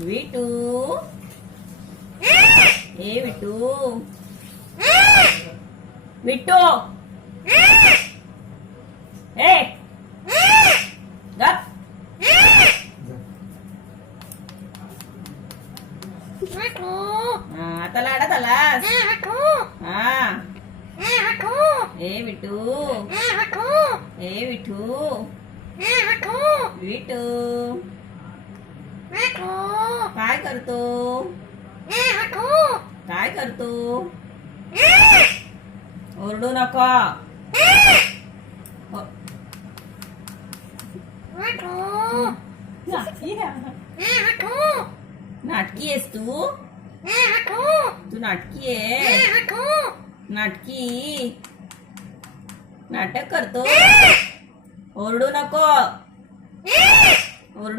विटू ए विटू विटू ए गप आता लाडात आलास हा ए विटू ए विठू विटू काय करतो काय करतो ओरडू नको नाटकी आहेस तू तू नाटकी आहे नाटकी नाटक करतो ओरडू नको